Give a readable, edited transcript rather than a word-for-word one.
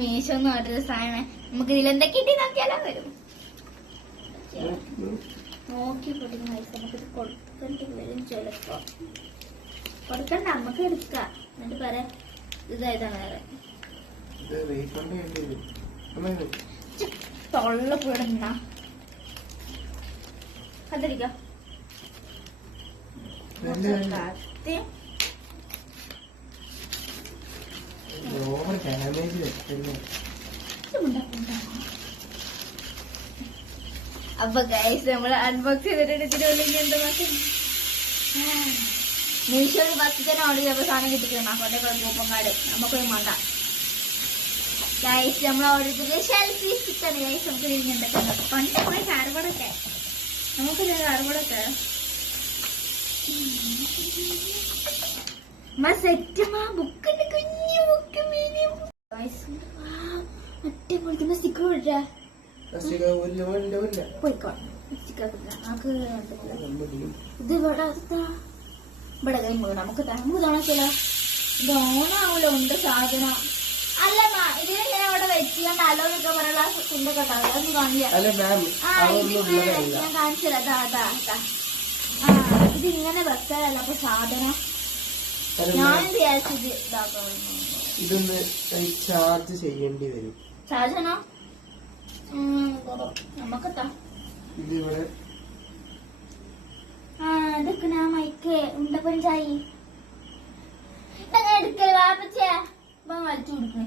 മീശോ എന്ന് പറഞ്ഞൊരു സാധനം. നമുക്ക് ഇതിലെന്തൊക്കെ ഇട്ടി നോക്കിയാലോ വരും. നോക്കി പൊടിക്കുന്ന പൈസ നമുക്കിത് കൊടുക്കേണ്ടി വരും ചിലപ്പോ. കൊടുക്കണ്ട, നമുക്ക് എടുക്കാം. എന്നിട്ട് പറയാം ഇതായതാണ് വേറെ തൊള്ള പോയിടുന്ന കണ്ടിരിക്കാം. അപ്പൊ ഗൈസ് നമ്മള് അൺബോക്സ് ചെയ്തിട്ട് എന്താ മീഷോ 10 തന്നെ ഓർഡർ ചെയ്തപ്പോ സാധനം കിട്ടിക്കണം. കൊണ്ടേ കൂപ്പങ്ങാട് നമുക്കൊരു മണ്ട ഗൈസ്. നമ്മൾ ഓർഡർ ചെയ്തത് ഷെൽഫി സ്റ്റിക്കാണ് ഗൈസ്. നമുക്ക് ഇരിക്കുന്നുണ്ട് പണ്ട് കുറെ കാർബോർഡൊക്കെ നമുക്കിത് കാർബോർഡൊക്കെ സെറ്റ് ബുക്കിന്റെ കുഞ്ഞു ബുക്ക് അടിപൊളി സ്റ്റിക്കർ വിടാ പോയിക്കോ. ഇത് ഇവിടെ ഇവിടെ കൈ വീണ നമുക്ക് താമസിക്കല. ഇത് ഓണാവൂല ഉണ്ട് സാധനം. അല്ല ഇതിനെ അവിടെ വെച്ചുകൊണ്ട് അലോന്നൊക്കെ പറയാനുള്ള കുണ്ടൊക്കെ അതൊന്നും കാണില്ല. ഞാൻ കാണിച്ചത് അതാ അതാ അതാ. ഇത് ഇങ്ങനെ വെക്കാനല്ല അപ്പൊ സാധനം. ഞാൻ വിചാരിച്ചത് ഇതൊന്ന് ചാർജ് ചെയ്യേണ്ടി വരും. ചാർജാണോ നമുക്കെത്താ. ഇതിവിടെ ഇതൊക്കെ ഞാൻ മൈക്ക് ഉണ്ടപ്പഞ്ചായി എടുക്കൽ വാപ്പച്ചേ വലിച്ചു കൊടുക്കണേ.